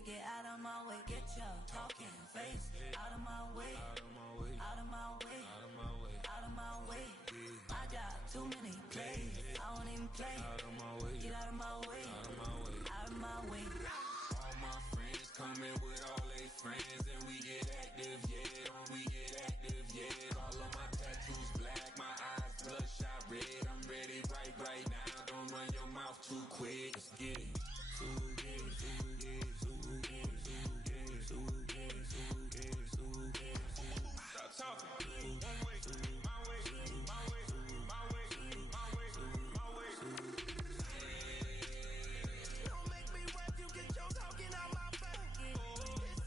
way, get out of my way. Get your talking face out of my way. Out of my way. Out of my way. Out of my way. Out of my way. I got too many plays. I don't even play. Out of my way. Get out of my way. Out of my way. Out of my way. All my friends coming with all they friends, and we get active, yeah. We get active, yeah. All of my tattoos black, my eyes bloodshot red. I'm ready right now. Don't run your mouth too quick. Let's get it. Stop talking. One way, my way, my way, my way, my way, my way. Don't make me rap, you get your talking out my face.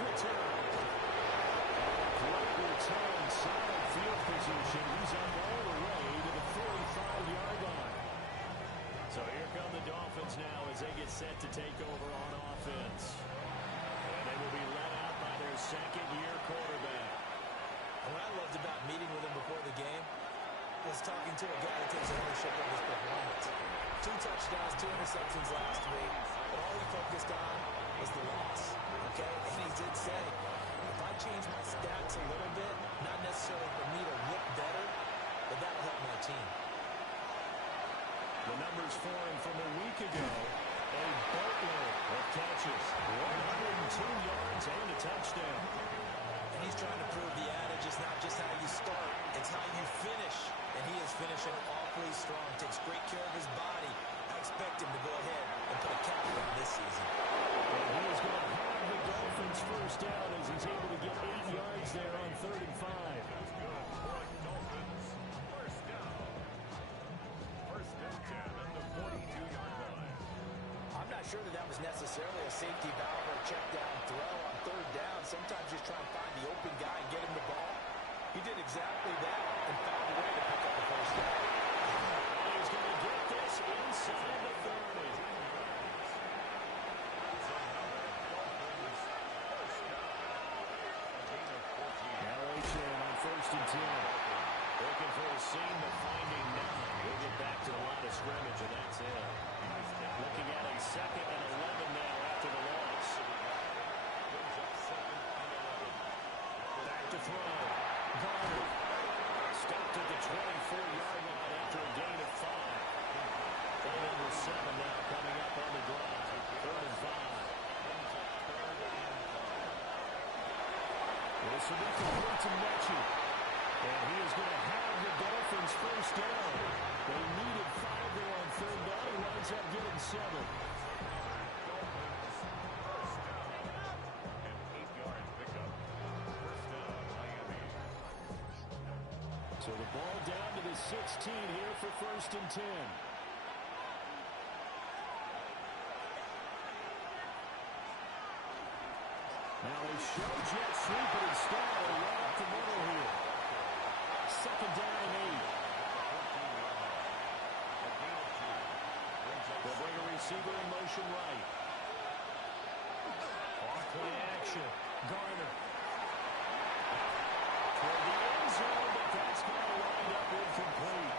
return. Great return, solid field position. He's up all the way to the 45-yard line. So here come the Dolphins now as they get set to take over on offense. And they will be led out by their second-year quarterback. What I loved about meeting with him before the game was talking to a guy that takes ownership of his performance. 2 touchdowns, 2 interceptions last week. But all he focused on was the loss. Okay? And he did say, if I change my stats a little bit, not necessarily for me to look better, but that'll help my team. The numbers for him from a week ago, a boatload of catches, 102 yards and a touchdown. And he's trying to prove the adage is not just how you start, it's how you finish. And he is finishing awfully strong, takes great care of his body. I expect him to go ahead and put a cap on this season. And he is going to have the Dolphins first down as he's able to get 8 yards there on 3rd and 5. I'm not sure that was necessarily a safety valve or a check down throw on 3rd down. Sometimes just try and find the open guy and get him the ball. He did exactly that and found a way to pick up the first down. He's going to get this inside the 30. Now Achan on 1st and 10. Looking for a seam, but finding none. We'll get back to the line of scrimmage, and that's it. Looking at a 2nd and 11 now after the loss. Back to throw. Garner. Stopped at the 24-yard line after a gain of 5. Play number 7 now coming up on the drive. 3rd and 5. This will be complete to Mechie. And he is going to have the Dolphins first down. They needed 5 there on 3rd down. He winds up getting 7. So the ball down to the 16 here for 1st and 10. Now they show jet sweep, but instead they run up the middle here. 2nd down and 8. They'll bring a receiver in motion right. Off-play action. Garner. Toward the end zone, but that's going to wind up incomplete.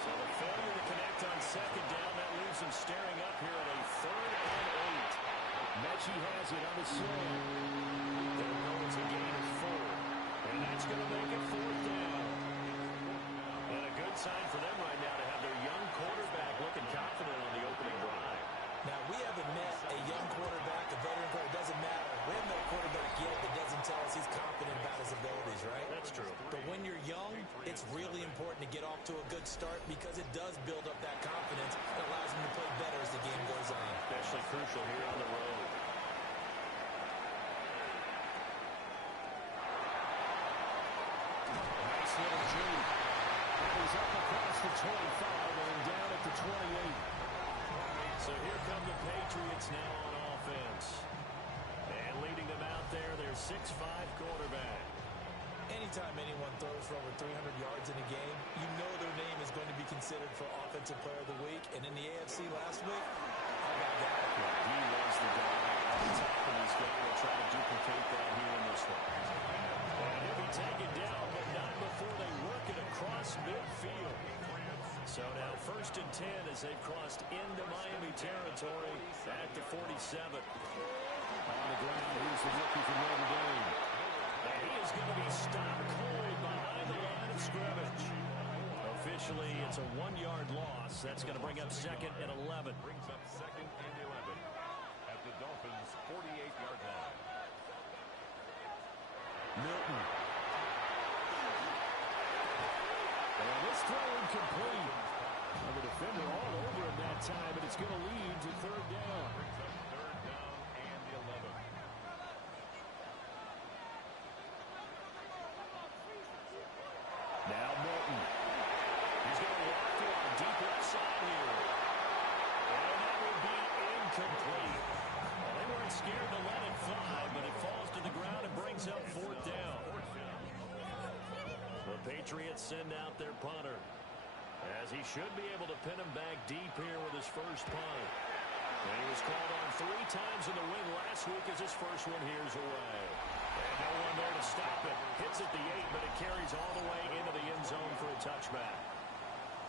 So the failure to connect on 2nd down, that leaves them staring up here at a 3rd and 8. Mechie has it on the sling. There goes a gain of 4. And that's going to make it 4th down. And a good sign for them right now to have their young quarterback looking confident on the opening drive. Now, we haven't met a young quarterback, a veteran quarterback. It doesn't matter. We haven't met a quarterback yet that doesn't tell us he's confident about his abilities, right? That's true. But when you're young, it's really important to get off to a good start because it does build up that confidence that allows him to play better as the game goes on. Especially crucial here on the road. Nice little juke. He's up across the 25 and down at the 28. So here come the Patriots now on offense. And leading them out there, their 6'5" quarterback. Anytime anyone throws for over 300 yards in a game, you know their name is going to be considered for Offensive Player of the Week. And in the AFC last week, how about that? Yeah, he was the guy at the top of his game. We'll try to duplicate that here in this one. And he'll be taken down, but not before they work it across midfield. So now 1st and 10 as they've crossed into Miami territory at the 47. On the ground, here's the rookie from Notre Dame. And he is going to be stopped cold behind the line of scrimmage. Officially, it's a 1-yard loss. That's going to bring up 2nd and 11. Brings up 2nd and 11 at the Dolphins' 48-yard line. Milton. And this throw incomplete. And the defender all over him that time, and it's going to lead to 3rd down. Brings up 3rd down and 11. Now Milton. He's going to walk to our deep left side here. And that will be incomplete. Well, they weren't scared to let it fly, but it Patriots send out their punter, as he should be able to pin him back deep here with his first punt. And he was called on 3 times in the win last week as his first one here's away. And no one there to stop it. Hits at the 8, but it carries all the way into the end zone for a touchback.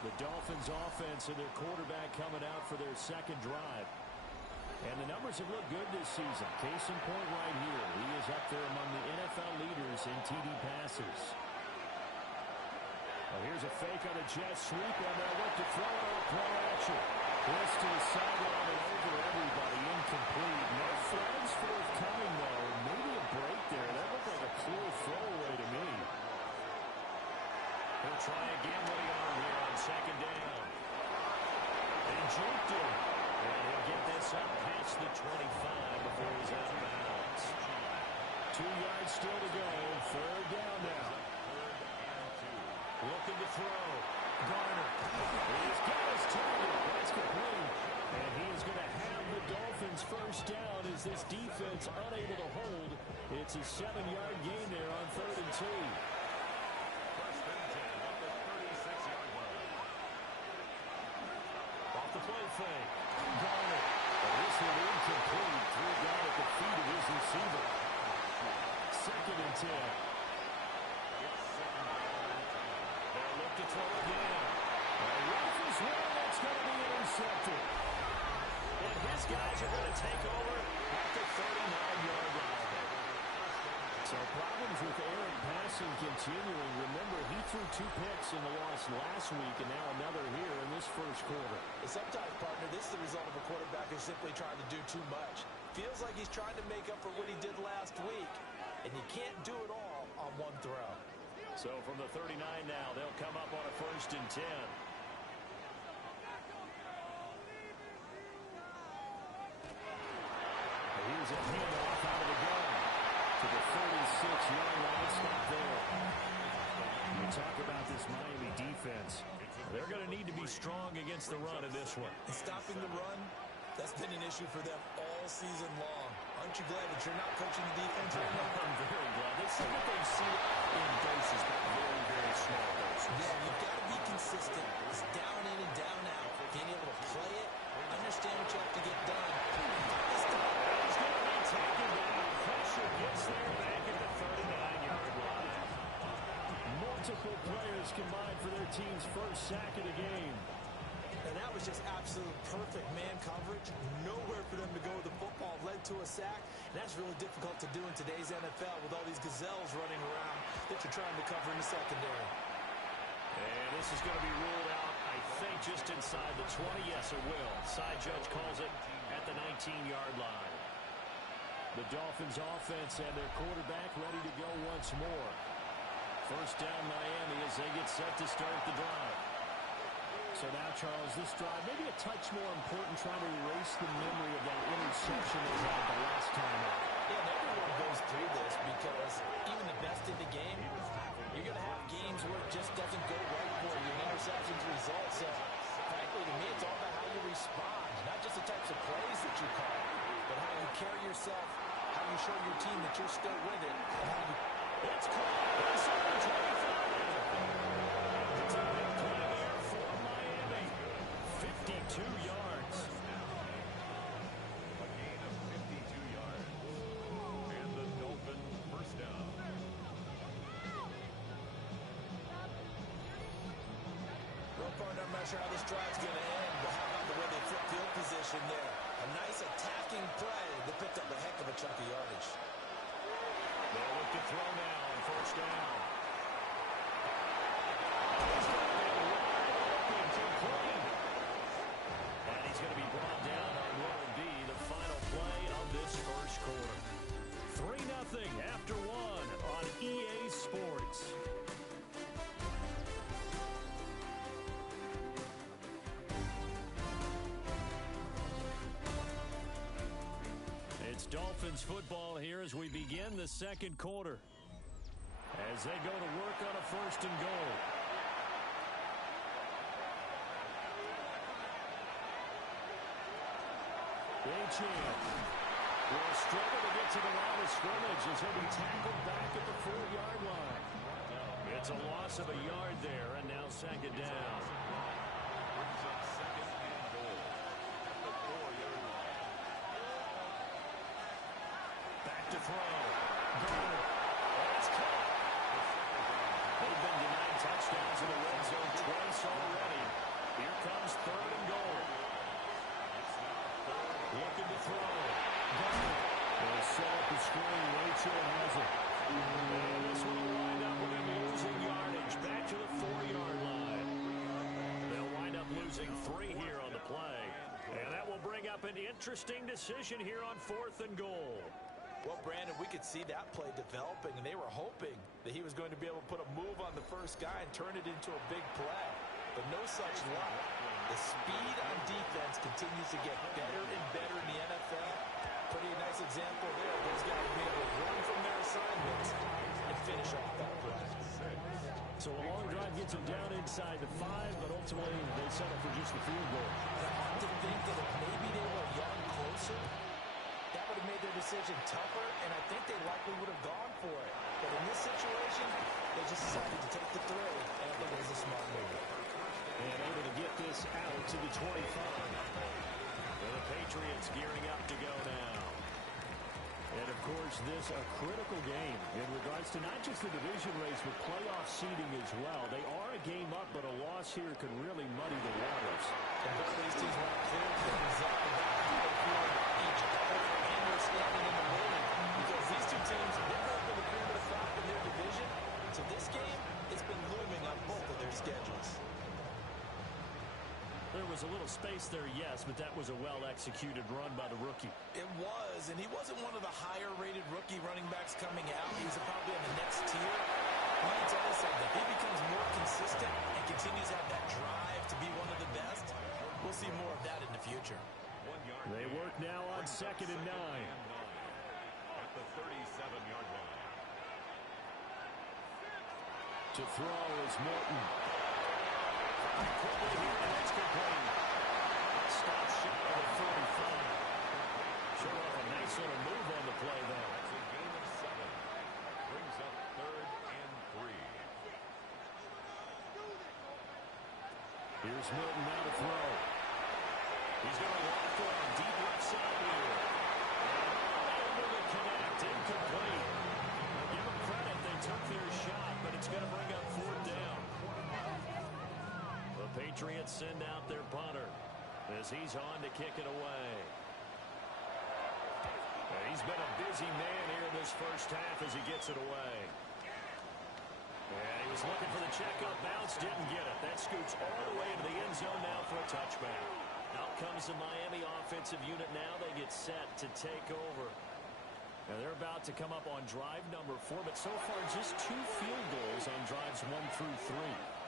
The Dolphins offense and their quarterback coming out for their second drive. And the numbers have looked good this season. Case in point right here. He is up there among the NFL leaders in TD passes. Well, here's a fake on a jet sweep, and they'll look to throw it on play action. This to the sideline and over everybody. Incomplete. No flags forthcoming, though. Maybe a break there. That looked like a clear throwaway to me. He'll try again what he on here on second down. And juked him. And he'll get this up past the 25 before he's out of bounds. 2 yards still to go. Third down now. Looking to throw. Garner. He's got his target. That's complete. And he is going to have the Dolphins first down as this defense unable to hold. It's a 7-yard gain there on 3rd and 2. First and 10 at the 36-yard line. Off the play fake. Garner. This one incomplete. Threw it down at the feet of his receiver. 2nd and 10. They'll look to throw again. Rifles one. That's going to be intercepted. And his guys are going to take over at the 39-yard line. So problems with Aaron passing continuing. Remember, he threw 2 picks in the loss last week, and now another here in this first quarter. Sometimes, partner, this is the result of a quarterback who's simply trying to do too much. Feels like he's trying to make up for what he did last week, and you can't do it all on one throw. So from the 39 now, they'll come up on a 1st and 10. Here's a handoff out of the gun to the 36-yard line. Stop there. You talk about this Miami defense. They're going to need to be strong against the run in this one. And stopping the run, that's been an issue for them all season long. Aren't you glad that you're not coaching the defense right now? I'm very glad. They said that they see it in doses, but very, very small doses. Yeah, you've got to be consistent. It's down in and down out. Being able to play it, understand what you have to get done. This time, He's going to be taken down. Pressure gets there back at the 39-yard line. Multiple players combined for their team's first sack of the game. and that was just absolute perfect man coverage. Nowhere for them to go with the football. Led to a sack. And that's really difficult to do in today's NFL with all these gazelles running around that you're trying to cover in the secondary. And this is going to be ruled out, I think, just inside the 20. Yes, it will. Side judge calls it at the 19-yard line. The Dolphins offense and their quarterback ready to go once more. First down Miami as they get set to start the drive. So now, Charles, this drive maybe a touch more important, trying to erase the memory of that interception they had the last time out. Yeah, and everyone goes through this because even the best in the game, you're going to have games where it just doesn't go right for you. And interceptions result. So, frankly, to me, it's all about how you respond. Not just the types of plays that you call, but how you carry yourself, how you show your team that you're still with it, and how you... It's caught. It's on the 25. It's a big play there for Miami. 52 yards. A gain of 52 yards. And the Dolphins first down. Well, partner, I'm not sure how this drive's going to end, but how about the way they flip field position there? A nice attacking play that picked up a heck of a chunk of yardage. They'll look to throw now on first down. And he's going to be brought down on what will be the final play of this first quarter. 3-0 after 1 on EA Sports. It's Dolphins football here as we begin the second quarter. As they go to work on a first and goal. Achane will struggle to get to the line of scrimmage as he'll be tackled back at the 4-yard line. It's a loss loss of a yard there, and now second down. Brings up second and goal at the 4-yard line. Back to throw. Garner. That's caught. They've been denied touchdowns in the red zone twice already. Here comes third and goal. Looking to throw. Garner. They'll set up the screen. Rachel has it. And this one will wind up with him losing yardage back to the 4-yard line. They'll wind up losing 3 here on the play. And that will bring up an interesting decision here on 4th and goal. Well, Brandon, we could see that play developing, and they were hoping that he was going to be able to put a move on the first guy and turn it into a big play. But no such luck. The speed on defense continues to get better and better in the NFL. Pretty nice example there. Those guys being able to run from their assignments and finish off that play. So a long drive gets them down inside the 5, but ultimately they settle for just the field goal. I have to think that if maybe they were young closer, that would have made their decision tougher, and I think they likely would have gone for it. But in this situation, they just decided to take the throw, and I think it was a smart move. And able to get this out to the 25. The Patriots gearing up to go now. And, of course, this a critical game in regards to not just the division race, but playoff seeding as well. They are a game up, but a loss here could really muddy the waters. And both of these teams want to clear things up about how they feel about each other and their standing in the league. Because these two teams, they're both in the cream of the crop in their division. So this game, it's been looming on both of their schedules. There was a little space there, yes, but that was a well-executed run by the rookie. It was, and he wasn't one of the higher-rated rookie running backs coming out. He's probably in the next tier. Let me tell you something. If he becomes more consistent and continues to have that drive to be one of the best, we'll see more of that in the future. They work now on 2nd and 9. At the 37-yard line. To throw is Morton. Quickly here, and it's complete. Stop shot of the 45. Show off a nice little move on the play there. It's a gain of 7. Brings up 3rd and 3. Here's Milton now to throw. He's going to walk for a deep left side here. Able to connect, incomplete. Give them credit, they took their shot, but it's going to bring up 4th down. The Patriots send out their punter as he's on to kick it away. And he's been a busy man here in this first half as he gets it away. And he was looking for the checkup bounce, didn't get it. That scoots all the way into the end zone now for a touchback. Out comes the Miami offensive unit now. They get set to take over. Now they're about to come up on drive number 4, but so far just 2 field goals on drives 1 through 3.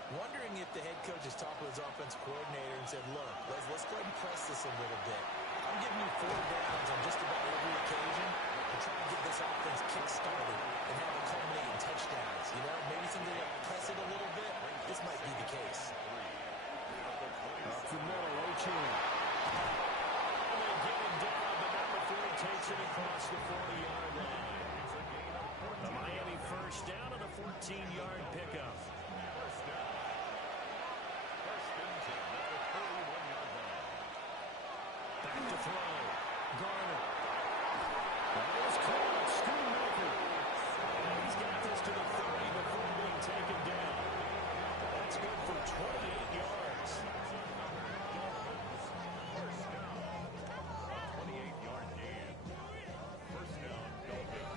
Wondering if the head coach has talked with his offensive coordinator and said, look, let's go ahead and press this a little bit. I'm giving you 4 downs on just about every occasion. I'm trying to get this offense kick-started and have it culminate in touchdowns. You know, maybe something to press it a little bit. This might be the case. Up the middle, O'Chin. And they get him down, but not before he takes it across the 40-yard line. The Miami first down on the 14-yard pickup. Back to throw. Garner. That was caught. Schoonmaker. And he's got this to the 30 before being taken down. That's good for 28 yards. 28-yard gain. First down, Dolphins.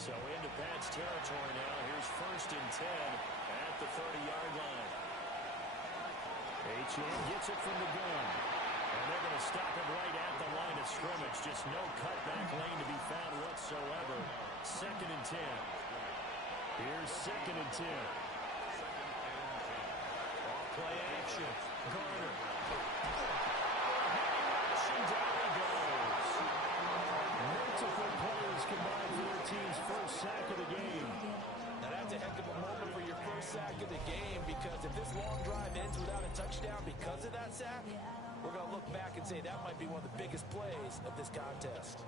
So into Pat's territory now. Here's 1st and 10 at the 30-yard line. H.N. gets it from the gun. And they're going to stop him right at the line of scrimmage. Just no cutback lane to be found whatsoever. 2nd and 10. Here's 2nd and 10. Off play action. Garner. And down he goes. Multiple players combined for their team's first sack of the game. Now that's a heck of a moment for your first sack of the game, because if this long drive ends without a touchdown because of that sack, we're going to look back and say that might be one of the biggest plays of this contest.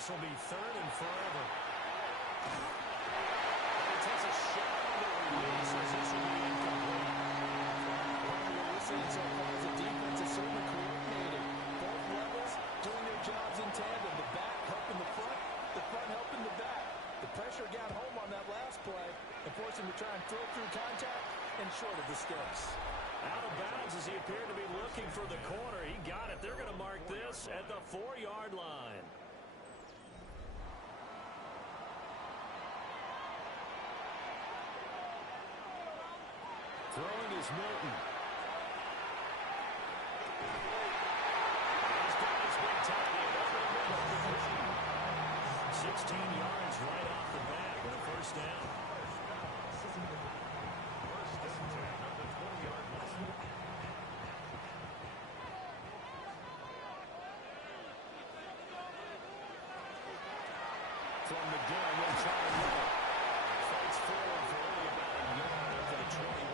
this will be 3rd and forever. And he takes a shot on the release as this will be incomplete. What we're seeing so far is the defense is certainly coordinated. Both levels doing their jobs in tandem. The back helping the front helping the back. The pressure got home on that last play and forced him to try and throw through contact and short of the sticks. Out of bounds as he appeared to be looking for the corner. He got it. They're going to mark this at the 4-yard line. Throwing is Milton. He's got his big tight end over the middle. 16 yards right off the bat with a first down. From the gun, they'll try to run it. Fights forward for only about a yard up to the 21.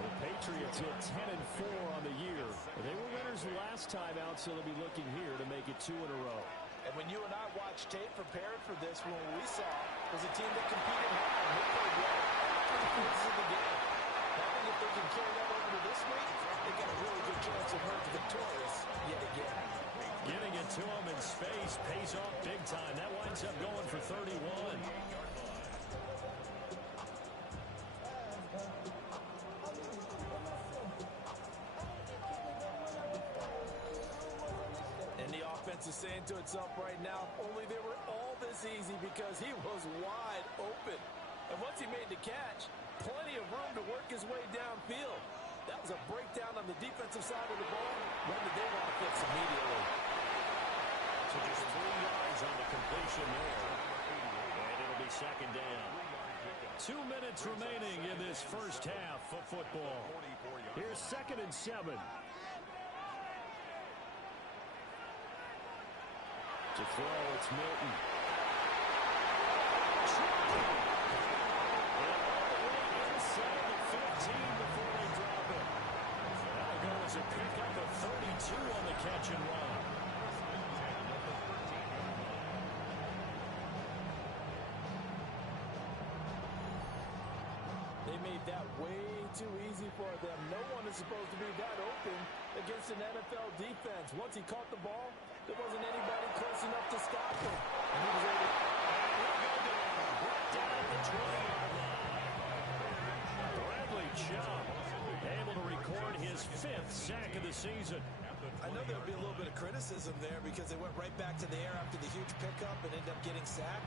The Patriots hit 10-4 on the year. They were winners last time out, so they'll be looking here to make it 2 in a row. And when you and I watched tape prepared for this, what we saw was a team that competed hard. They played well all 3 phases of the game. I think if they can carry that over to this week, they got a really good chance of emerging victorious yet again. Getting it to him in space pays off big time. That winds up going for 31. And the offense is saying to itself right now, only they were all this easy because he was wide open. And once he made the catch, plenty of room to work his way downfield. That was a breakdown on the defensive side of the ball. When did they want to fix immediately? So just 3 yards on the completion there. And it'll be 2nd down. 2 minutes remaining in this first half of football. Here's 2nd and 7. To throw, it's Milton. Inside the 15 before they drop it. That'll go as a pickup of 32 on the catch and run. They made that way too easy for them. No one is supposed to be that open against an NFL defense. Once he caught the ball, there wasn't anybody close enough to stop him. And he was able to down at the 20-yard line. Bradley Chubb able to record his 5th sack of the season. I know there'll be a little bit of criticism there because they went right back to the air after the huge pickup and ended up getting sacked.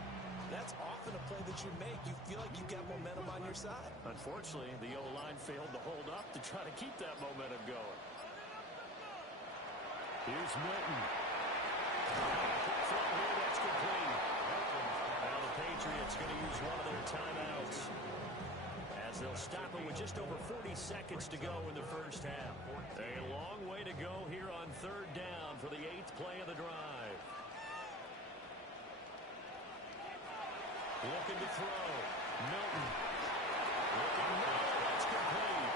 That's often a play that you make. You feel like you've got momentum on your side. Unfortunately, the O-line failed to hold up to try to keep that momentum going. Here's Milton. Throw here, that's complete. Now the Patriots going to use one of their timeouts as they'll stop it with just over 40 seconds to go in the first half. A long way to go here on 3rd down for the 8th play of the drive. Looking to throw. Milton. Looking now. That's complete.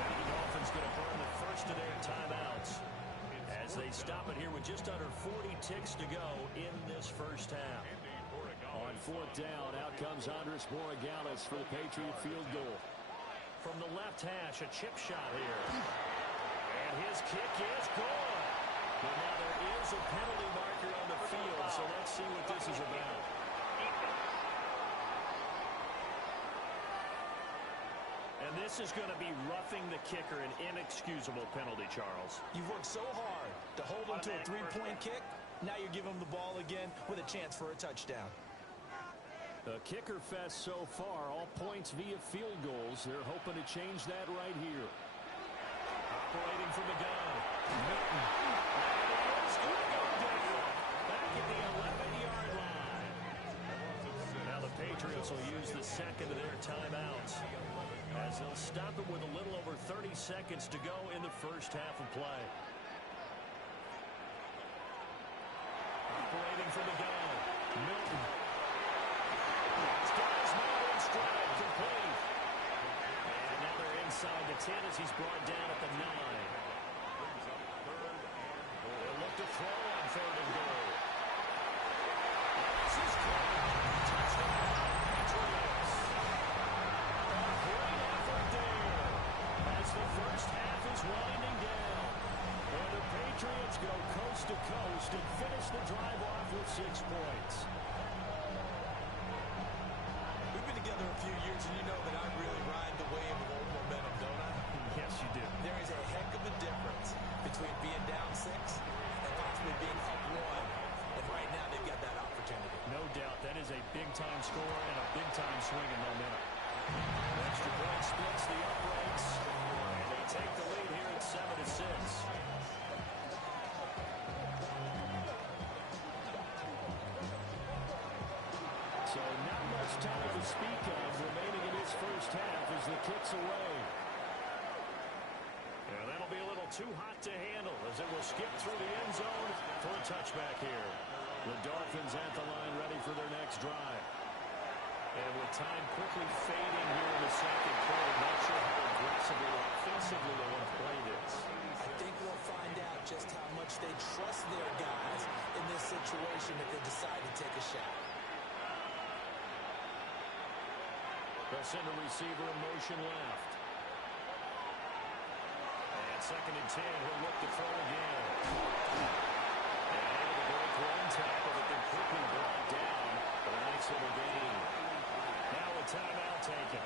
And the Dolphins going to burn the first of their timeouts as they stop it here with just under 40 ticks to go in this first half. On 4th down, out comes Andres Borregales for the Patriot field goal. From the left hash, a chip shot here. And his kick is good. But now there is a penalty marker on the field, so let's see what this is about. And this is going to be roughing the kicker, an inexcusable penalty, Charles. You've worked so hard to hold him to a 3-point kick. Now you're giving him the ball again with a chance for a touchdown. The kicker fest so far, all points via field goals. They're hoping to change that right here. Operating from the gun. Milton. Back at the 11-yard line. Now the Patriots will use the 2nd of their timeouts as they'll stop it with a little over 30 seconds to go in the first half of play. Operating from the gun. Milton. Complete. And now they're inside the 10 as he's brought down at the 9. They'll look to throw on 3rd and coast to coast and finish the drive off with 6 points. We've been together a few years, and you know that I really ride the wave of old momentum, don't I? Yes, you do. There is a heck of a difference between being down 6 and possibly being up 1. And right now, they've got that opportunity. No doubt. That is a big-time score and a big-time swing in momentum. Extra point splits the uprights, and they take the lead here at 7-6. So not much time to speak of remaining in this first half as the kick's away. Yeah, that'll be a little too hot to handle as it will skip through the end zone for a touchback here. The Dolphins at the line ready for their next drive. And with time quickly fading here in the second quarter, not sure how aggressively or offensively they want to play this. I think we'll find out just how much they trust their guys in this situation if they decide to take a shot. They'll send a receiver in motion left. And 2nd and 10, he'll look to throw again. And able to break one tackle, but then quickly brought down for a nice little gain. Now a timeout taken.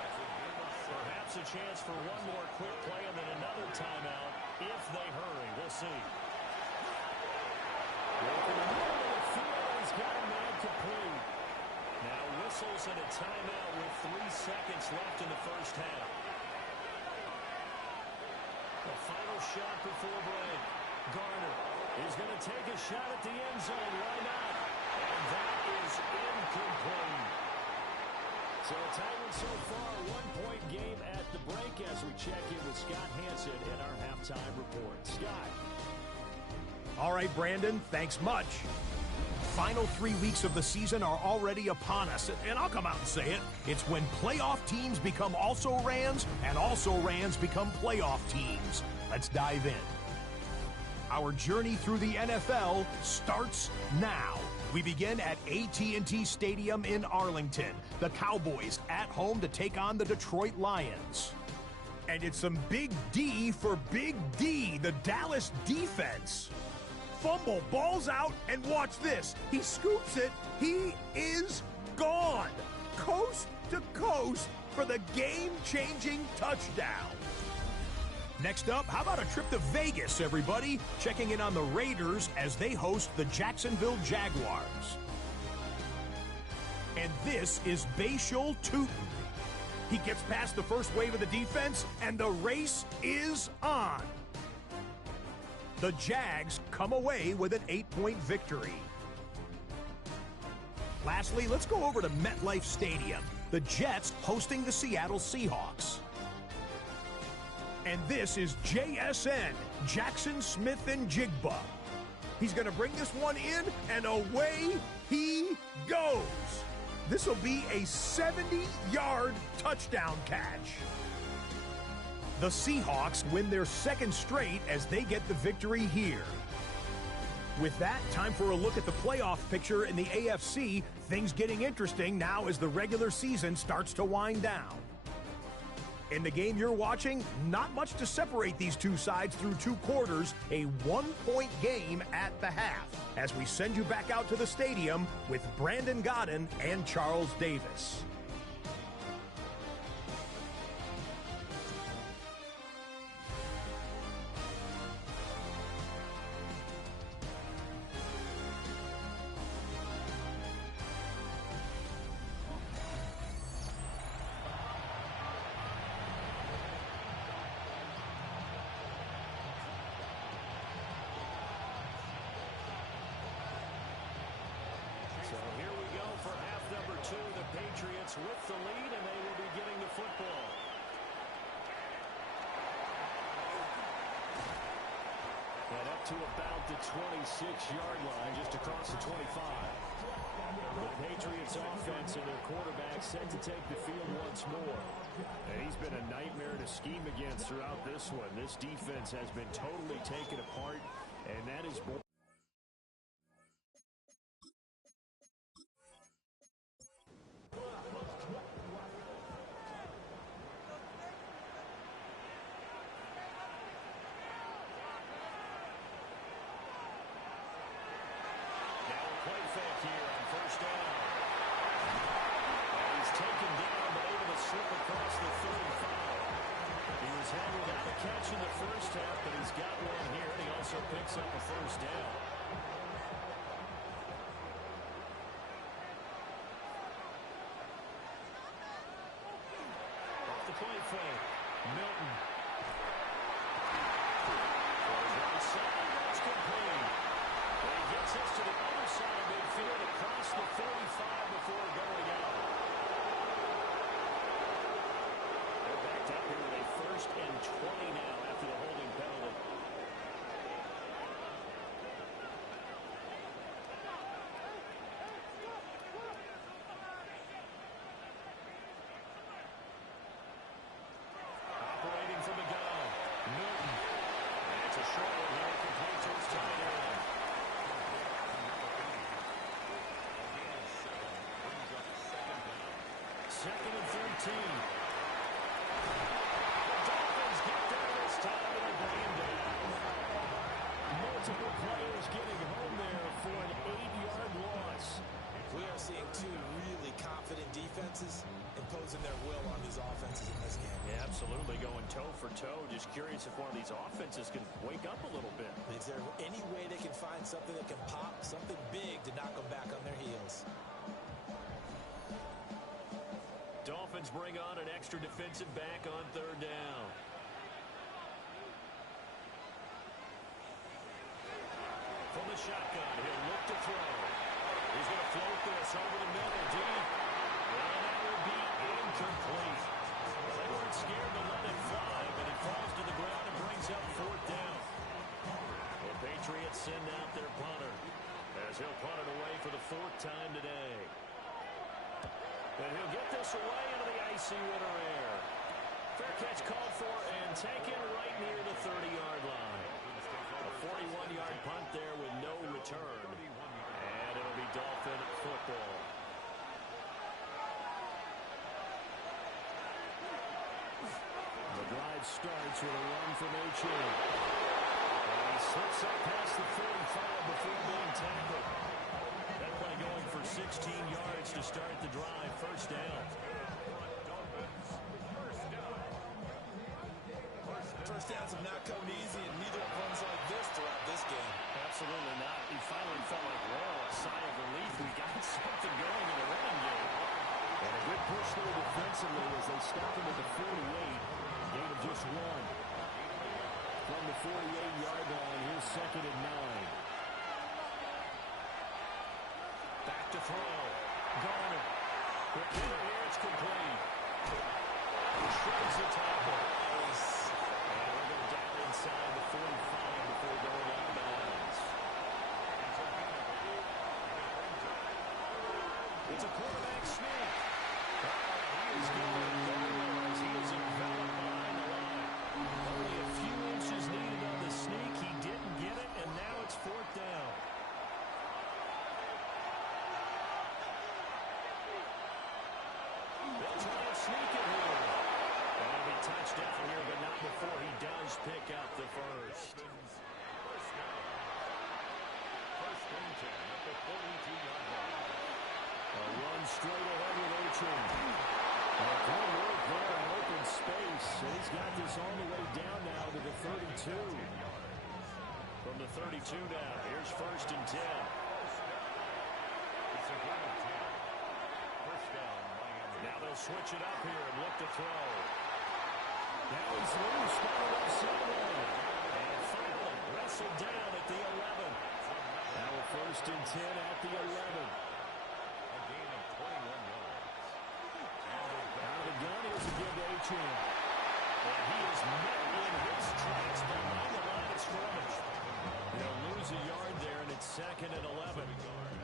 Perhaps a chance for one more quick play and then another timeout if they hurry. We'll see. Working in the middle of the field, he's got a man complete. Now whistles and a timeout with 3 seconds left in the first half. The final shot before break. Garner is going to take a shot at the end zone. Why not? And that is incomplete. So a tight one so far, 1-point game at the break as we check in with Scott Hansen in our halftime report. Scott. All right, Brandon, thanks much. Final 3 weeks of the season are already upon us, and I'll come out and say it. It's when playoff teams become also-rans, and also-rans become playoff teams. Let's dive in. Our journey through the NFL starts now. We begin at AT&T Stadium in Arlington. The Cowboys at home to take on the Detroit Lions. And it's some big D for Big D, the Dallas defense. Fumble, ball's out, and watch this. He scoops it. He is gone. Coast to coast for the game-changing touchdown. Next up, how about a trip to Vegas, everybody? Checking in on the Raiders as they host the Jacksonville Jaguars. And this is Bashal Tutin. He gets past the first wave of the defense, and the race is on. The Jags come away with an 8-point victory. Lastly, let's go over to MetLife Stadium. The Jets hosting the Seattle Seahawks. And this is JSN, Jackson Smith and Jigba. He's going to bring this one in, and away he goes. This will be a 70-yard touchdown catch. The Seahawks win their 2nd straight as they get the victory here. With that, time for a look at the playoff picture in the AFC. Things getting interesting now as the regular season starts to wind down. In the game you're watching, not much to separate these two sides through 2 quarters, a 1-point game at the half, as we send you back out to the stadium with Brandon Godden and Charles Davis. Patriots with the lead, and they will be getting the football. And up to about the 26-yard line, just across the 25. The Patriots offense and their quarterback set to take the field once more. And he's been a nightmare to scheme against throughout this one. This defense has been totally taken apart, and that is more. He's had without a catch in the first half, but he's got one here, and he also picks up a first down. Off the play fake, Milton. Right side, that's complete. And he gets us to the other side of midfield across the 45 before going out. They're backed up here with a 1st and 20 now after the holding penalty. Operating from the gun, Milton. And it's a short one here, complete to his tight end. Second and 13. Dolphins get there this time and they bring him down. Multiple players getting home there for an 8-yard loss. We are seeing two really confident defenses imposing their will on these offenses in this game. Yeah, absolutely, going toe for toe. Just curious if one of these offenses can wake up a little bit. Is there any way they can find something that can pop, something big to knock them back on their heels? Dolphins bring on an extra defensive back on 3rd down. From the shotgun, he'll look to throw. He's going to float this over the middle, deep. And that will be incomplete. They weren't scared to let it fly, but it falls to the ground and brings up 4th down. The Patriots send out their punter as he'll punt it away for the 4th time today. And he'll get this away into the icy winter air. Fair catch called for and taken right near the 30-yard line. A 41-yard punt there with no return. And it'll be Dolphin football. The drive starts with a run from H.A. And he slips up past the 45 before being tackled. That play going for 16 yards to start the drive. 1st down. First downs have not come easy, and neither have runs like this throughout this game. Absolutely not. He finally felt like, whoa, a sigh of relief. We got something going in the running game. And a good push there defensively as they stop him at the 48. Gain of just 1. From the 48-yard line, here's 2nd and 9. Back to throw. Garner. Quick hitter here. It's complete. Shreds the tackle. And we're going down inside the 45 before going out of bounds. It's a quarterback sneak. He is going as he is enveloped behind the line. Only a few inches needed on the sneak. He didn't get it, and now it's 4th down. They'll try and sneak it here. And it'll be touchdown here, but not before he does pick up the first. First down. 1st and 10 at the 42-yard line. A run straight ahead with Ochum. Good work there in open space. And he's got this all the way down now to the 32. From the 32 now, here's 1st and 10. It's a gain of 10. First down, Miami. Now they'll switch it up here and look to throw. Now he's loose down the left sideline. And finally wrestled down at the 11. Now a 1st and 10 at the 11. A gain of 21 yards. Out of the gun, here's a give to Achane. And he is met in his tracks behind the line of scrimmage. They'll lose a yard there, and it's 2nd and 11.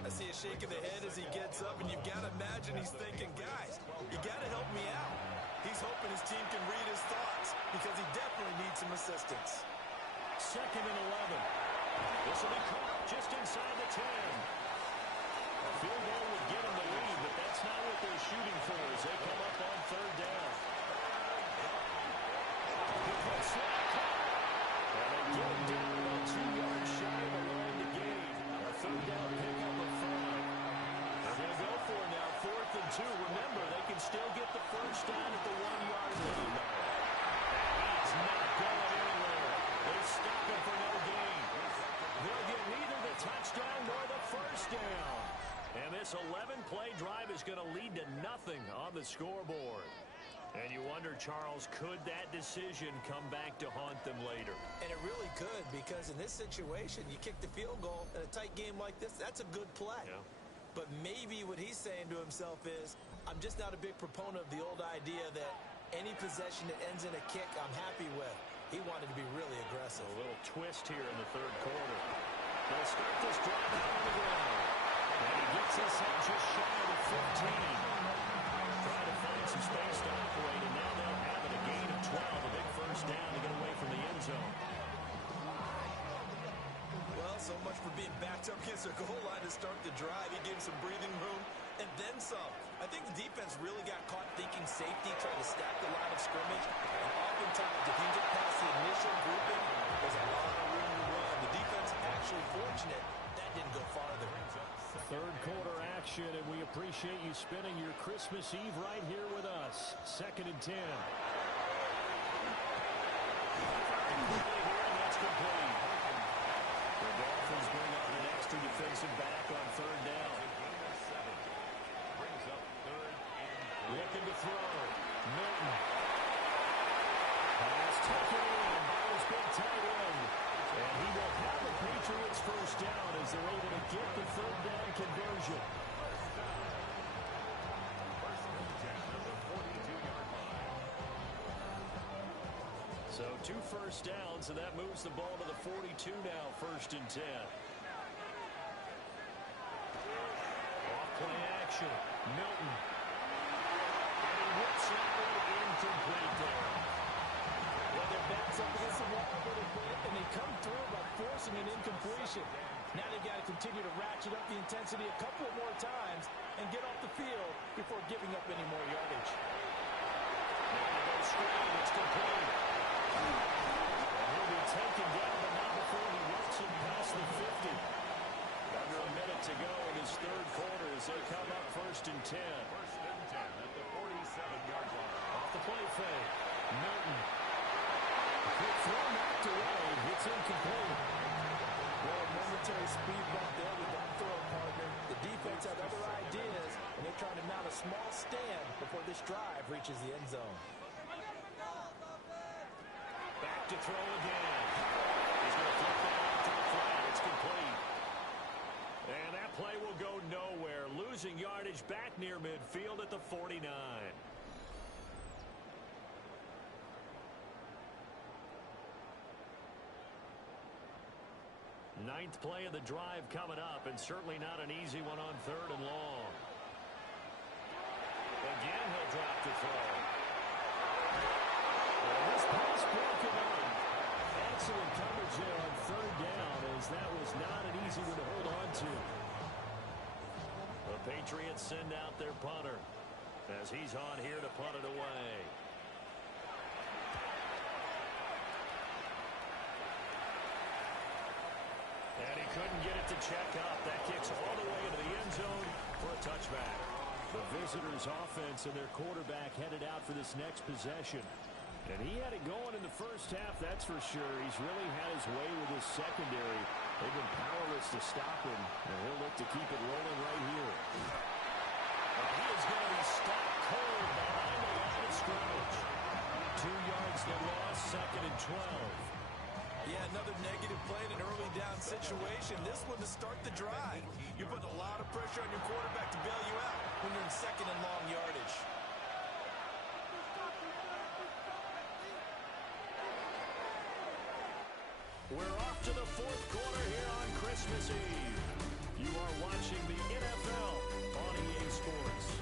I see a shake of the head as he gets up, and you've got to imagine he's thinking, guys, you got to help me out. He's hoping his team can read his thoughts because he definitely needs some assistance. 2nd and 11. This will be caught just inside the 10. A field goal would get him the lead, but that's not what they're shooting for as they come up on 3rd down. Good play, slot caught. And they get him down about 2 yards shy of the line to gain. A 3rd down pickup of 5. They're going to go for it now, 4th and 2. Remember, they can still get the first down at the 1-yard line. He is not going anywhere. They stop him for no gain. They'll get neither the touchdown nor the first down. And this 11-play drive is going to lead to nothing on the scoreboard. And you wonder, Charles, could that decision come back to haunt them later? And it really could, because in this situation, you kick the field goal in a tight game like this, that's a good play. Yeah. But maybe what he's saying to himself is, I'm just not a big proponent of the old idea that any possession that ends in a kick I'm happy with. He wanted to be really aggressive. A little twist here in the third quarter. They'll start this drive out on the ground. And he gets his head just shy of the 15. Trying to find some space to operate, and now they'll have it. A gain of 12, a big first down to get away from the end zone. Well, so much for being backed up against their goal line to start the drive. He gave some breathing room and then some. I think the defense really got caught thinking safety, trying to stack the line of scrimmage. And oftentimes, if you get past the initial grouping, there's a lot of room to run. The defense actually fortunate that didn't go farther. Third quarter action, and we appreciate you spending your Christmas Eve right here with us. 2nd and 10. That's complete. The Dolphins bring up an extra defensive back on third down. Brings up 3rd and Looking to throw. Milton. Pass taken in by his big tight end. And he will have the Patriots first down as they're able to get the third down conversion. First and 10 at the 42-yard line. So 2 first downs, and that moves the ball to the 42 now, 1st and 10. Off-play action. Milton. And he whips that one incomplete there. Well, their backs up against the wall a little bit, and they come through by forcing an incompletion. Now they've got to continue to ratchet up the intensity a couple more times and get off the field before giving up any more yardage. Now they go screen. It's complete. And he'll be taken down, but not before he works him past the 50. Under a minute to go in his third quarter as they come up 1st and 10. First and 10 at the 47-yard line. Off the play fake. Milton. Quick throw knocked away. It's incomplete. Well, a momentary speed bump there with that throw partner. The defense had other ideas, and they're trying to mount a small stand before this drive reaches the end zone. Back to throw again. He's going to flip that out to the flat. It's complete. And that play will go nowhere. Losing yardage back near midfield at the 49. Ninth play of the drive coming up, and certainly not an easy one on 3rd and long. Again, he'll drop to throw. Well, this pass broken up. Excellent coverage there on 3rd down, as that was not an easy one to hold on to. The Patriots send out their punter as he's on here to punt it away. And he couldn't get it to check up. That kicks all the way into the end zone for a touchback. The visitors' offense and their quarterback headed out for this next possession. And he had it going in the first half, that's for sure. He's really had his way with his secondary. They've been powerless to stop him, and he'll look to keep it rolling right here. And he is going to be stopped cold behind the line of scrimmage. 2 yards to loss, 2nd and 12. Yeah, another negative play in an early down situation. This one to start the drive. You're putting a lot of pressure on your quarterback to bail you out when you're in 2nd and long yardage. We're off to the 4th quarter here on Christmas Eve. You are watching the NFL on EA Sports.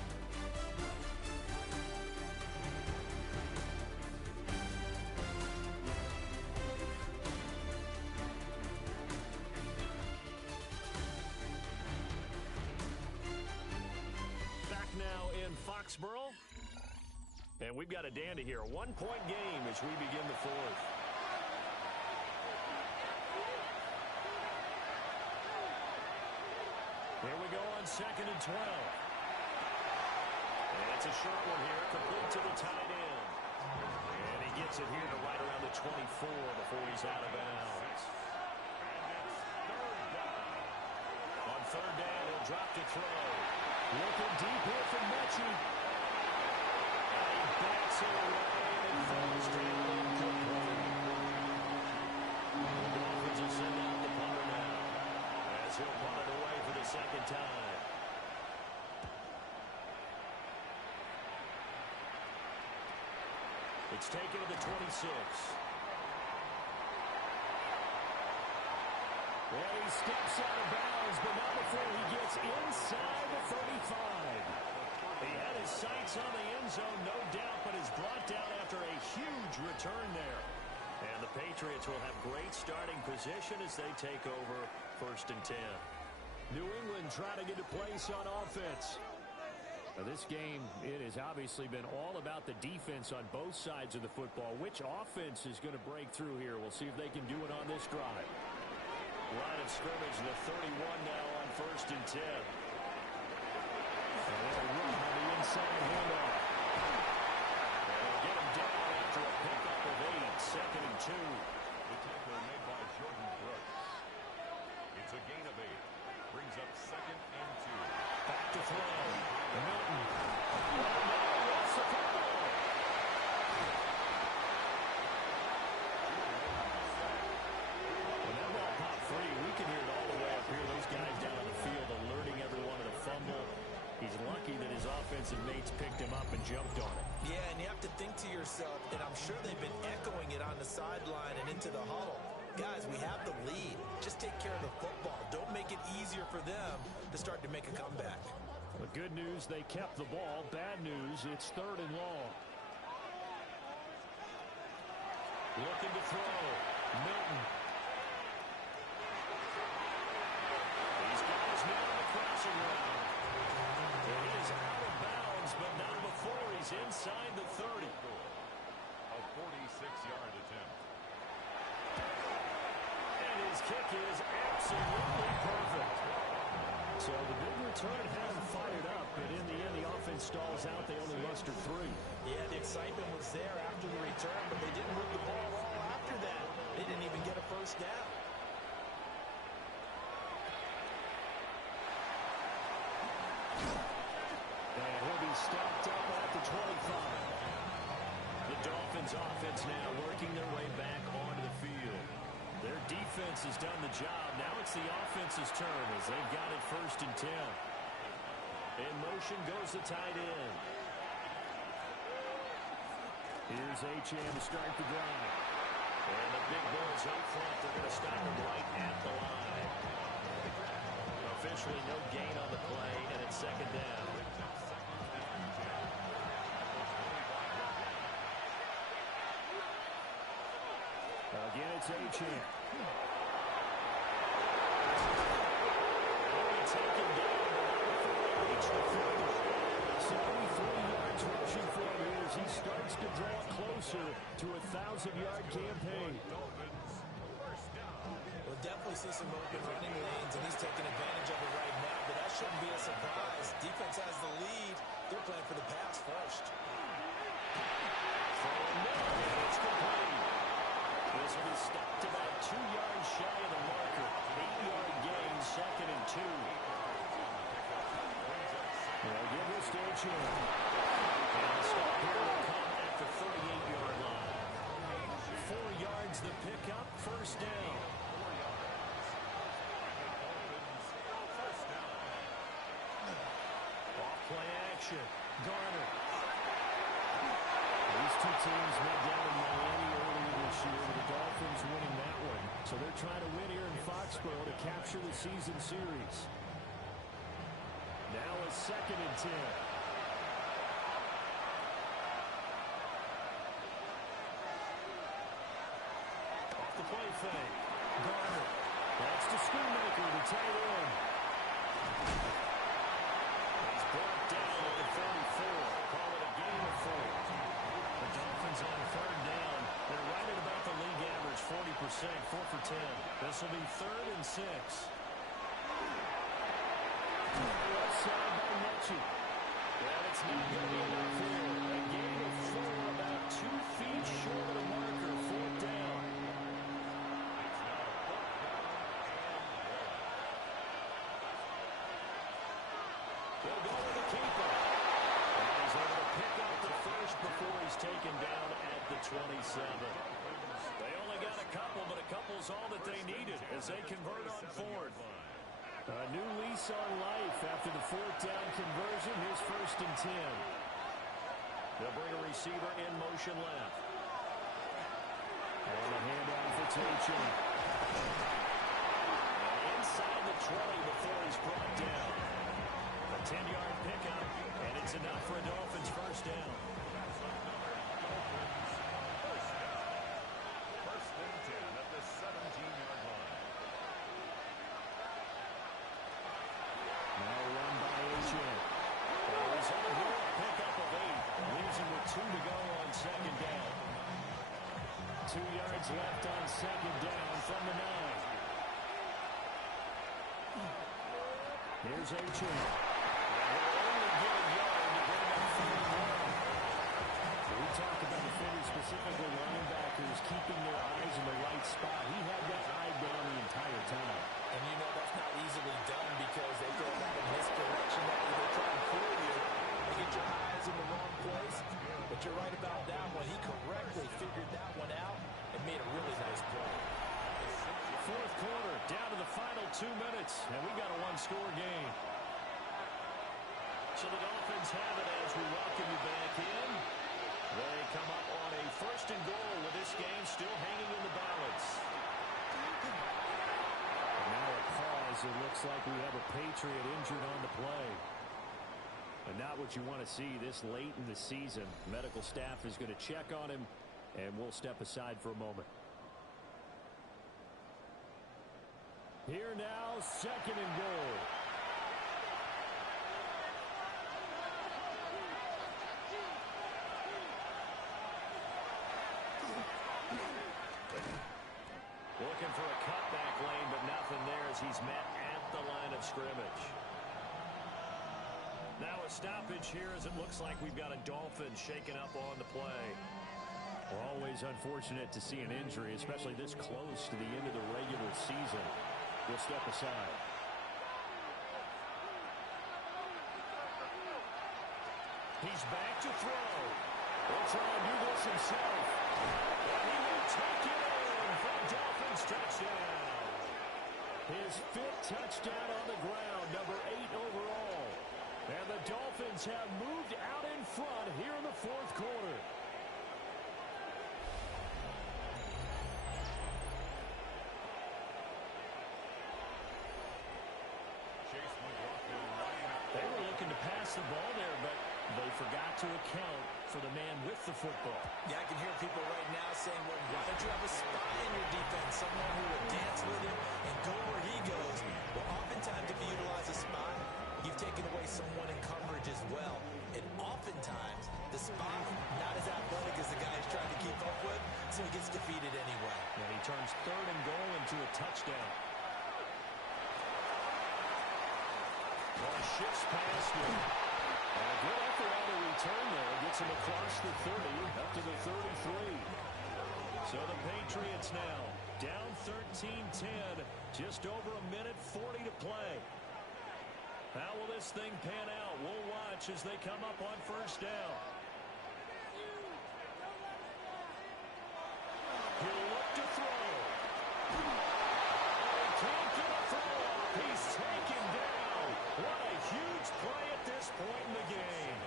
Back now in Foxborough. And we've got a dandy here. A 1-point game as we begin the 4th. Here we go on 2nd and 12. And it's a short one here, complete to the tight end. And he gets it here to right around the 24 before he's out of bounds. On third down, he'll drop to throw. Looking deep here from Mechie. And he backs it away and throws down incomplete. The Dolphins will send out the punter now, as he'll punt it away for the second time. It's taken to the 26. And he steps out of bounds, but not before he gets inside the 35. He had his sights on the end zone, no doubt, but is brought down after a huge return there. And the Patriots will have great starting position as they take over 1st and 10. New England trying to get a place on offense. Now this game, it has obviously been all about the defense on both sides of the football. Which offense is going to break through here? We'll see if they can do it on this drive. Line of scrimmage, the 31 now on 1st and 10. And they'll run on the inside handoff. They'll get him down after a pickup of 8, 2nd and 2. The tackle made by Jordan Brooks. It's a gain of 8. Brings up 2nd and 2. Back to throw. Milton. Oh, no, that's the football. When that ball popped free, we can hear it all the way up here. Those guys down on the field alerting everyone of the fumble. He's lucky that his offensive mates picked him up and jumped on it. Yeah, and you have to think to yourself, and I'm sure they've been echoing it on the sideline and into the huddle. Guys, we have the lead. Just take care of the football. Don't make it easier for them to start to make a comeback. The good news, they kept the ball. Bad news, it's 3rd and long. Looking to throw. Milton. He's got his man on the crossing route. It is out of bounds, but not before he's inside the 30. A 46-yard attempt. And his kick is absolutely perfect. So the big return had him fired up, but in the end, the offense stalls out. They only muster 3. Yeah, the excitement was there after the return, but they didn't move the ball all after that. They didn't even get a first down. And he'll be stopped up at the 25. The Dolphins offense now working their way back onto the field. Their defense has done the job. Now it's the offense's turn as they've got it 1st and 10. In motion goes the tight end. Here's H.M. to start the drive. And the big boys up front, they're going to stop him right at the line. Officially no gain on the play, and it's 2nd down. Again, it's H.M. Taken down, reach the 73 yards rushing for him here as he starts to draw closer to a 1,000-yard campaign. We'll definitely see some open running lanes, and he's taking advantage of it right now, but that shouldn't be a surprise. Defense has the lead. They're playing for the pass first. It's complete. This will be stopped about 2 yards shy of the marker. 8-yard gain, 2nd and 2. They'll give this to H.M. And the stop here will come at the 38-yard line. 4 yards the pickup, 1st down. Off play action. Garner. These two teams met down in Miami earlier this year with the Dolphins winning that one. So they're trying to win here in Foxborough to capture the season series. Now it's 2nd and 10. Off the play fake. Garner. That's to Schoonmaker, the tight end. He's brought down at the 34. Call it a gain of 4. The Dolphins on 3rd down. They're right at about the league average, 40%, 4 for 10. This will be 3rd and 6. Left side by Mechie. Well, it's not going to be enough here. A gain of 4, about 2 feet short 27. They only got a couple, but a couple's all that they needed as they convert on fourth. A new lease on life after the fourth down conversion. Here's 1st and 10. They'll bring a receiver in motion left. And the handoff, it's H.M. Inside the 20 before he's brought down. A 10-yard pickup, and it's enough for a Dolphins first down. First and 10 at the 17-yard line. Now run by H.M. He's on here, a pickup of 8. Leaves him with 2 to go on second down. 2 yards left on second down from the 9. Here's H.M. He'll only get a yard to bring up 41. We talked about defenders, specifically linebackers, keeping their eyes in the right spot. He had that eye down the entire time. And you know that's not easily done because they go about a misdirection that they try and fool you. They get your eyes in the wrong place. But you're right about that one. He correctly figured that one out and made a really nice play. Fourth quarter, down to the final 2 minutes, and we got a one-score game. So the Dolphins have it as we welcome you back in. They come up on a 1st and goal with this game still hanging in the balance. And now a pause. It looks like we have a Patriot injured on the play. And not what you want to see this late in the season. Medical staff is going to check on him, and we'll step aside for a moment. Here now, 2nd and goal. Looking for a cutback lane, but nothing there as he's met at the line of scrimmage. Now a stoppage here as it looks like we've got a Dolphin shaken up on the play. Always unfortunate to see an injury, especially this close to the end of the regular season. We'll step aside. He's back to throw. He'll try and do this himself. And he will take it in for a Dolphins touchdown. His 5th touchdown on the ground, number 8 overall. And the Dolphins have moved out in front here in the fourth quarter. They were looking to pass the ball there, but they forgot to account for the man with the football. Yeah, I can hear people right now saying, well, why don't you have a spy in your defense, someone who will dance with him and go where he goes? Well, oftentimes if you utilize a spy, you've taken away someone in coverage as well. And oftentimes, the spy not as athletic as the guy he's trying to keep up with, so he gets defeated anyway. And he turns 3rd and goal into a touchdown. Well, shifts past him. And a good effort on the return there. Gets him across the 30, up to the 33. So the Patriots now down 13-10. Just over a minute 40 to play. How will this thing pan out? We'll watch as they come up on first down. He'll look to throw. He can't get a throw off. He's taken down. What a huge play at this point in the game.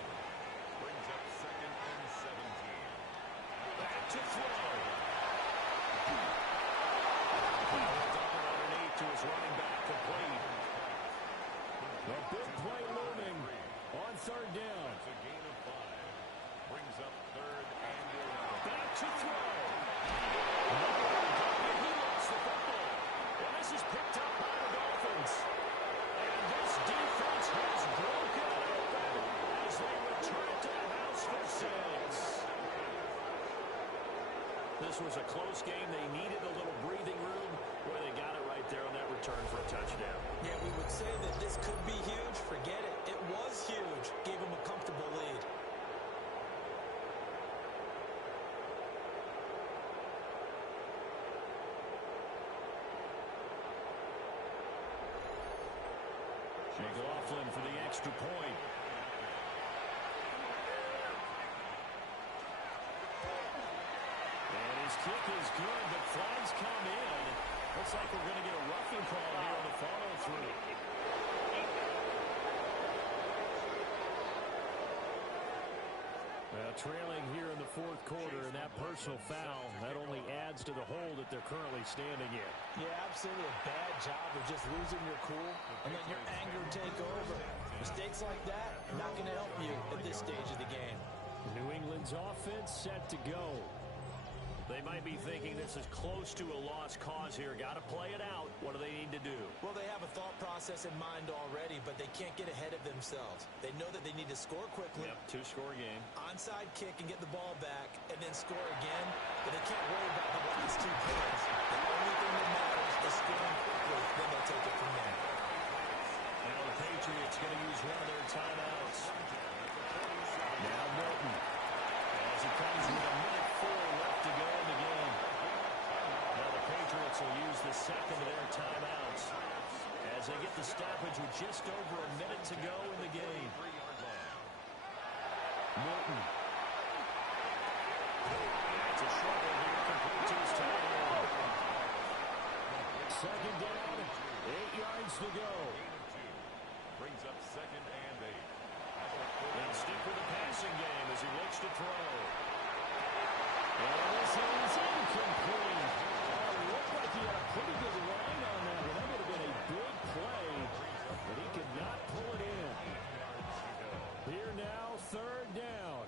Brings up 2nd and 17. Back to throw. Dumping underneath to his running back, complete. A big play looming on 3rd down. That's a gain of 5. Brings up 3rd and 11. Back to throw. He lost the football. And this is picked up by the Dolphins. And this defense has broken it open as they return it to the house for 6. This was a close game. They needed a little breathing room where they got it right there on that return for a touchdown. Yeah, we would say that this could be huge. Forget it. It was huge. Gave him a comfortable lead. McLaughlin for the extra point. kick is good, but flags come in. Looks like we're going to get a roughing call here on the follow-through. Well, trailing here in the fourth quarter, and that personal foul, that only adds to the hole that they're currently standing in. Yeah, absolutely a bad job of just losing your cool and letting your anger take over. Mistakes like that, not going to help you at this stage of the game. New England's offense set to go. They might be thinking this is close to a lost cause here. Got to play it out. What do they need to do? Well, they have a thought process in mind already, but they can't get ahead of themselves. They know that they need to score quickly. Yep, two-score game. Onside kick and get the ball back, and then score again. But they can't worry about the last 2 points. The only thing that matters is scoring quickly, then they'll take it from there. Now the Patriots going to use one of their timeouts. Now Milton, as he comes with a minute 4 left to go in the game. Now the Patriots will use the second of their timeouts as they get the stoppage with just over a minute to go in the game. Milton. It's a short one here, complete to his tight end. Second down, 8 yards to go. Brings up second and 8. And stick with the passing game as he looks to throw. And this is incomplete. It looked like he had a pretty good line on that one. That would have been a big play, but he could not pull it in. Here now, third down.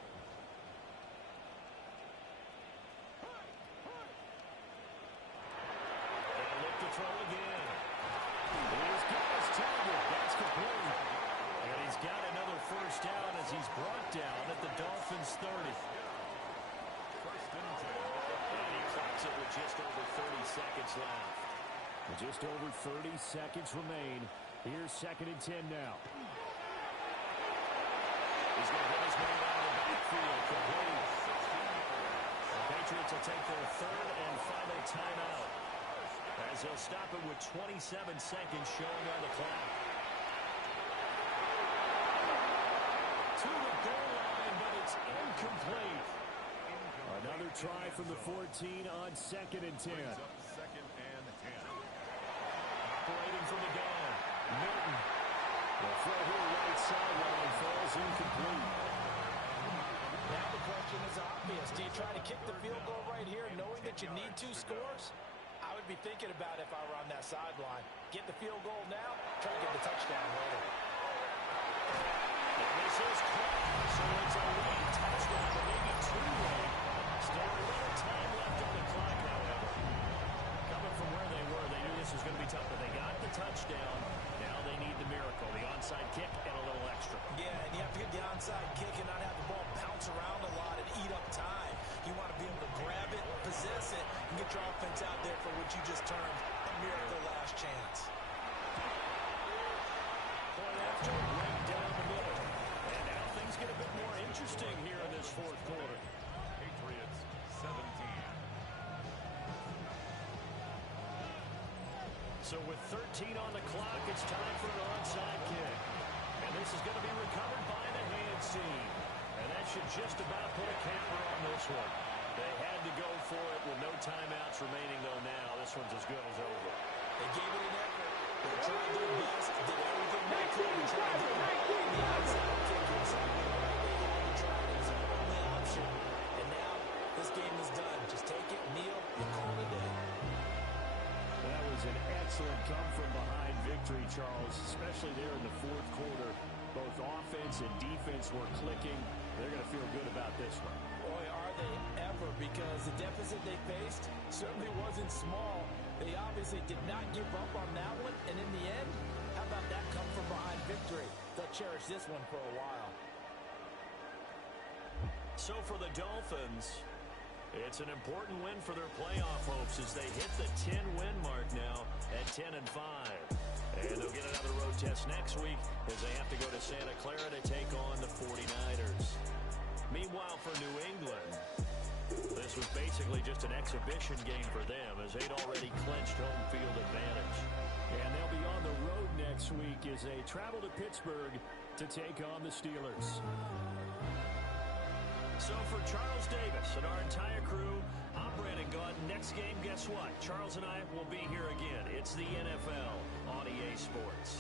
And look to throw again. He's got his target. That's complete. And he's got another first down as he's brought down at the Dolphins' 30. First and 10. And he clocks it with just over 30 seconds left. With just over 30 seconds remain. Here's second and 10 now. He's going to hit his man out of the backfield. Complete. The Patriots will take their third and final timeout as they'll stop it with 27 seconds showing on the clock. To the goal line, but it's incomplete. Another try from the 14 on second and 10. Brings up second and 10. Operating from the gun. Milton. The throw here right sideline falls incomplete. Now the question is obvious. Do you try to kick the field goal right here knowing that you need 2 scores? I would be thinking about if I were on that sideline. Get the field goal now, try to get the touchdown later. And this is caught. So it's a late touchdown, but maybe too late. Still a little time left on the clock, however. Coming from where they were, they knew this was going to be tough, but they got the touchdown. Now they need the miracle, the onside kick and a little extra. Yeah, and you have to get the onside kick and not have the ball bounce around a lot and eat up time. You want to be able to grab it, possess it, and get your offense out there for what you just termed a miracle last chance. Point after, right down the middle. And now things get a bit more interesting here in this fourth quarter. Patriots 17. So with 13 on the clock, it's time for an onside kick. And this is going to be recovered by the hands team. And that should just about put a capper on this one. They had to go for it with no timeouts remaining, though now. This one's as good as over. They gave it an effort. They tried their best, did everything they could to try to get the outside kick inside. They had to try it. It was their only option. And now this game is done. Just take it, kneel, and call it a day. That was an excellent come-from-behind victory, Charles, especially there in the fourth quarter. Both offense and defense were clicking. They're going to feel good about this one. Boy, are they ever, because the deficit they faced certainly wasn't small. They obviously did not give up on that one, and in the end, how about that come-from-behind victory? They'll cherish this one for a while. So for the Dolphins, it's an important win for their playoff hopes as they hit the 10-win mark now at 10-5. And they'll get another road test next week as they have to go to Santa Clara to take on the 49ers. Meanwhile, for New England, this was basically just an exhibition game for them as they'd already clinched home field advantage. And they'll be on the road next week as they travel to Pittsburgh to take on the Steelers. So for Charles Davis and our entire crew, I'm Brandon Gaudin. Next game, guess what? Charles and I will be here again. It's the NFL on EA Sports.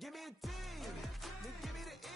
Give me a team, then give me the